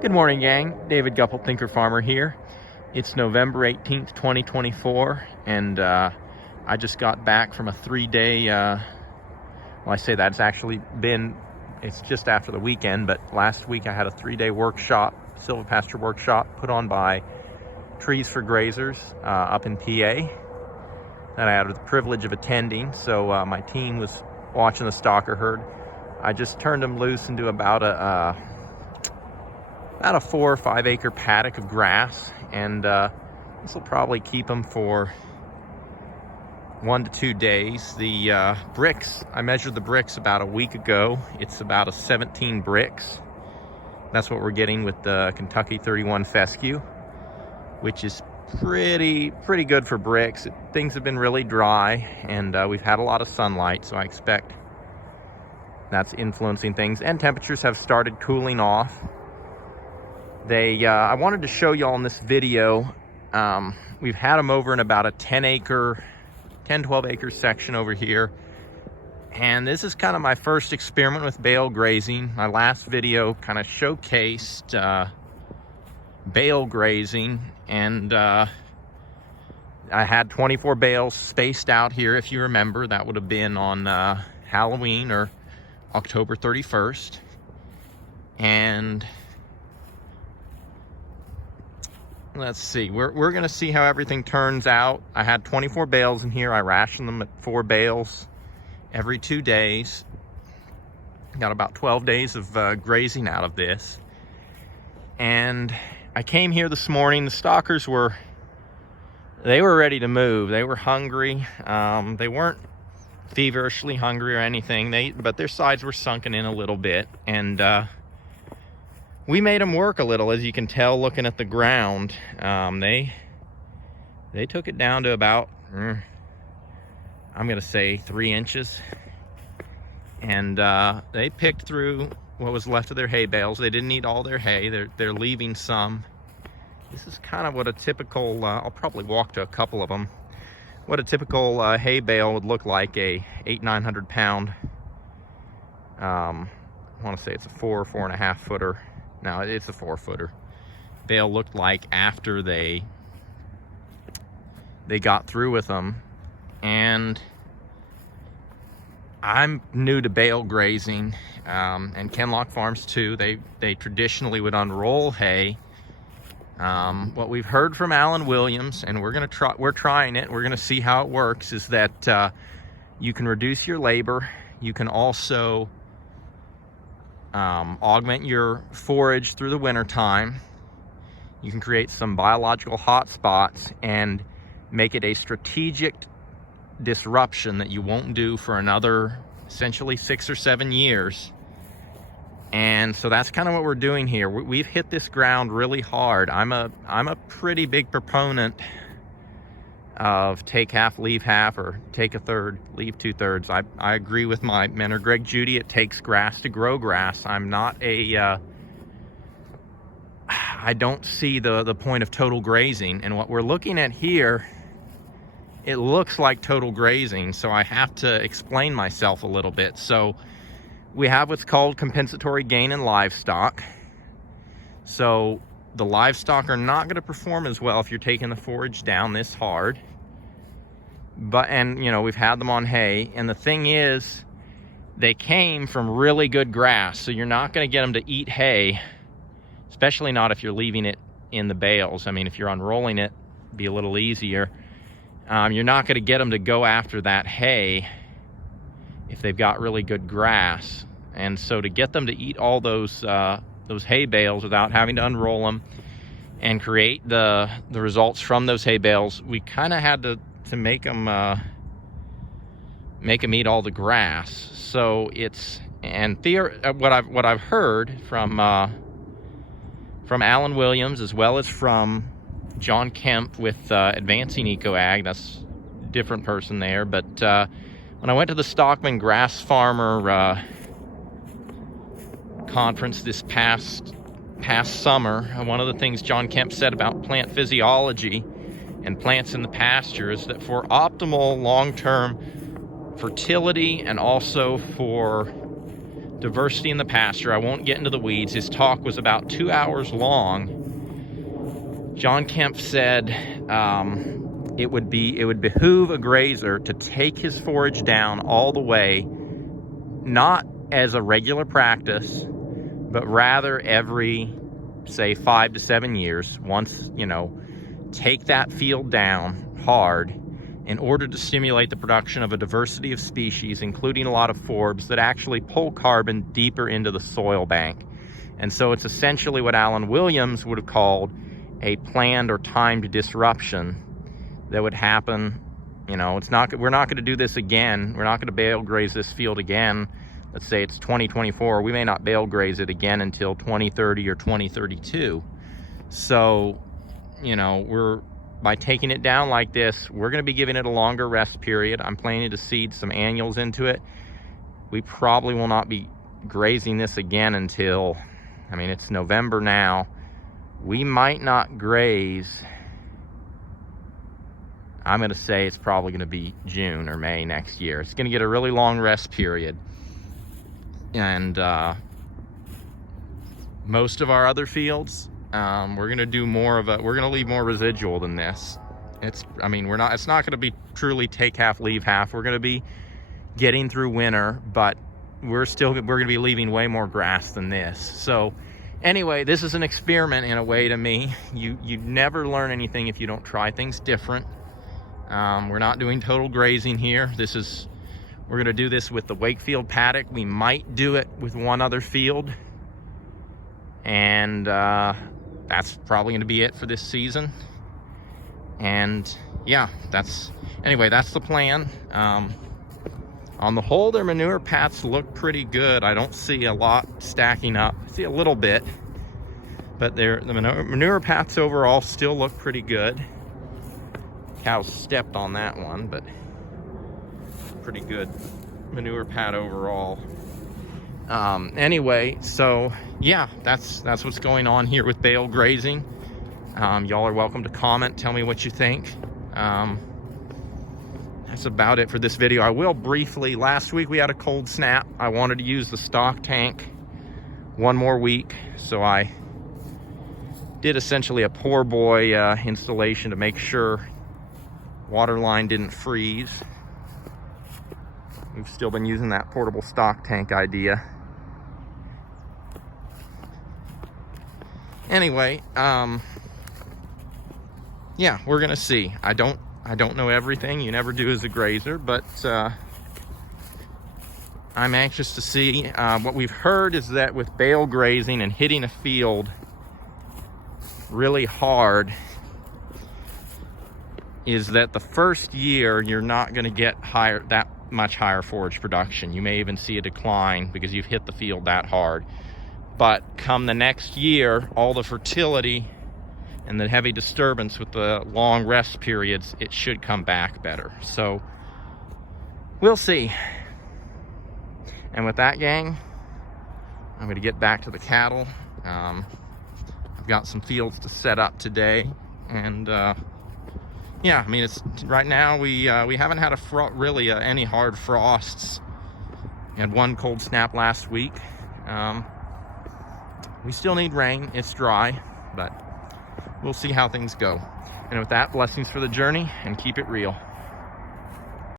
Good morning, gang. David Gupple, Thinker Farmer here. It's November 18th, 2024, and I just got back from a 3-day, well, I say that it's just after the weekend, but last week I had a 3-day workshop, Pasture workshop, put on by Trees for Grazers up in PA, that I had the privilege of attending. So my team was watching the stocker herd. I just turned them loose into about a 4 or 5 acre paddock of grass, and this will probably keep them for 1 to 2 days. The bricks, I measured the bricks about a week ago. It's about a 17 bricks. That's what we're getting with the Kentucky 31 fescue, which is pretty good for bricks. Things have been really dry, and we've had a lot of sunlight, so I expect that's influencing things, and temperatures have started cooling off. I wanted to show y'all in this video, we've had them over in about a 10-12 acre section over here. And this is kind of my first experiment with bale grazing. My last video kind of showcased bale grazing, and I had 24 bales spaced out here. If you remember, that would have been on Halloween or October 31st. And let's see, we're gonna see how everything turns out. I had 24 bales in here. I rationed them at 4 bales every 2 days. Got about 12 days of grazing out of this. And I came here this morning. The stockers were ready to move. They were hungry. They weren't feverishly hungry or anything, but their sides were sunken in a little bit, and we made them work a little, as you can tell looking at the ground. They took it down to about, I'm gonna say 3 inches, and they picked through what was left of their hay bales. They didn't eat all their hay. They're leaving some. This is kind of what a typical, I'll probably walk to a couple of them, what a typical hay bale would look like, a 800-900 pound, I want to say it's a 4 or 4.5 footer. No, it's a 4 footer. Bale looked like after they got through with them. And I'm new to bale grazing, and Kenlock Farms too. They traditionally would unroll hay. What we've heard from Alan Williams, and we're trying it, we're gonna see how it works, is that you can reduce your labor. You can also augment your forage through the winter time. You can create some biological hot spots and make it a strategic disruption that you won't do for another essentially 6 or 7 years. And so that's kind of what we're doing here. We've hit this ground really hard. I'm a pretty big proponent of take half, leave half, or take a third, leave 2/3. I agree with my mentor Greg Judy. It takes grass to grow grass. I'm not I don't see the point of total grazing. And what we're looking at here, it looks like total grazing, so I have to explain myself a little bit. So we have what's called compensatory gain in livestock. So the livestock are not going to perform as well if you're taking the forage down this hard. And you know, we've had them on hay, and the thing is, they came from really good grass, so you're not going to get them to eat hay, especially not if you're leaving it in the bales. I mean, if you're unrolling it, it'd be a little easier. You're not going to get them to go after that hay if they've got really good grass. And so to get them to eat all those hay bales without having to unroll them and create the results from those hay bales, we kind of had to make them eat all the grass. So it's, and what I've heard from Alan Williams, as well as from John Kemp with Advancing Eco Ag, that's a different person there, but when I went to the Stockman Grass Farmer conference this past summer, one of the things John Kemp said about plant physiology and plants in the pasture is that for optimal long-term fertility and also for diversity in the pasture. I won't get into the weeds. His talk was about 2 hours long. John Kemp said it would behoove a grazer to take his forage down all the way, not as a regular practice, but rather every, say, 5 to 7 years, once, take that field down hard in order to stimulate the production of a diversity of species, including a lot of forbs that actually pull carbon deeper into the soil bank. And so it's essentially what Alan Williams would have called a planned or timed disruption that would happen. We're not going to do this again. We're not going to bale graze this field again. Let's say it's 2024. We may not bale graze it again until 2030 or 2032. So, by taking it down like this, we're going to be giving it a longer rest period. I'm planning to seed some annuals into it. We probably will not be grazing this again until, it's November now. We might not graze. I'm going to say it's probably going to be June or May next year. It's going to get a really long rest period. And most of our other fields, we're going to do more of we're going to leave more residual than this. It's not going to be truly take half, leave half. We're going to be getting through winter, but we're going to be leaving way more grass than this. So anyway, this is an experiment in a way to me. You never learn anything if you don't try things different. We're not doing total grazing here. We're going to do this with the Wakefield paddock. We might do it with one other field. And that's probably going to be it for this season. And yeah, that's the plan. On the whole, their manure pats look pretty good. I don't see a lot stacking up. I see a little bit, but the manure pats overall still look pretty good. Cows stepped on that one, but pretty good manure pat overall. Anyway, so yeah, that's what's going on here with Bale Grazing. Y'all are welcome to comment, tell me what you think. That's about it for this video. I will briefly, last week we had a cold snap. I wanted to use the stock tank one more week, so I did essentially a poor boy installation to make sure water line didn't freeze. We've still been using that portable stock tank idea. Anyway, yeah, we're gonna see. I don't know everything. You never do as a grazer, but I'm anxious to see. What we've heard is that with bale grazing and hitting a field really hard, is that the first year you're not going to get that much higher forage production. You may even see a decline because you've hit the field that hard. But come the next year, all the fertility and the heavy disturbance with the long rest periods, it should come back better. So we'll see. And with that, gang, I'm going to get back to the cattle. I've got some fields to set up today, and yeah, it's right now we haven't had really any hard frosts. We had one cold snap last week. We still need rain. It's dry, but we'll see how things go. And with that, blessings for the journey, and keep it real.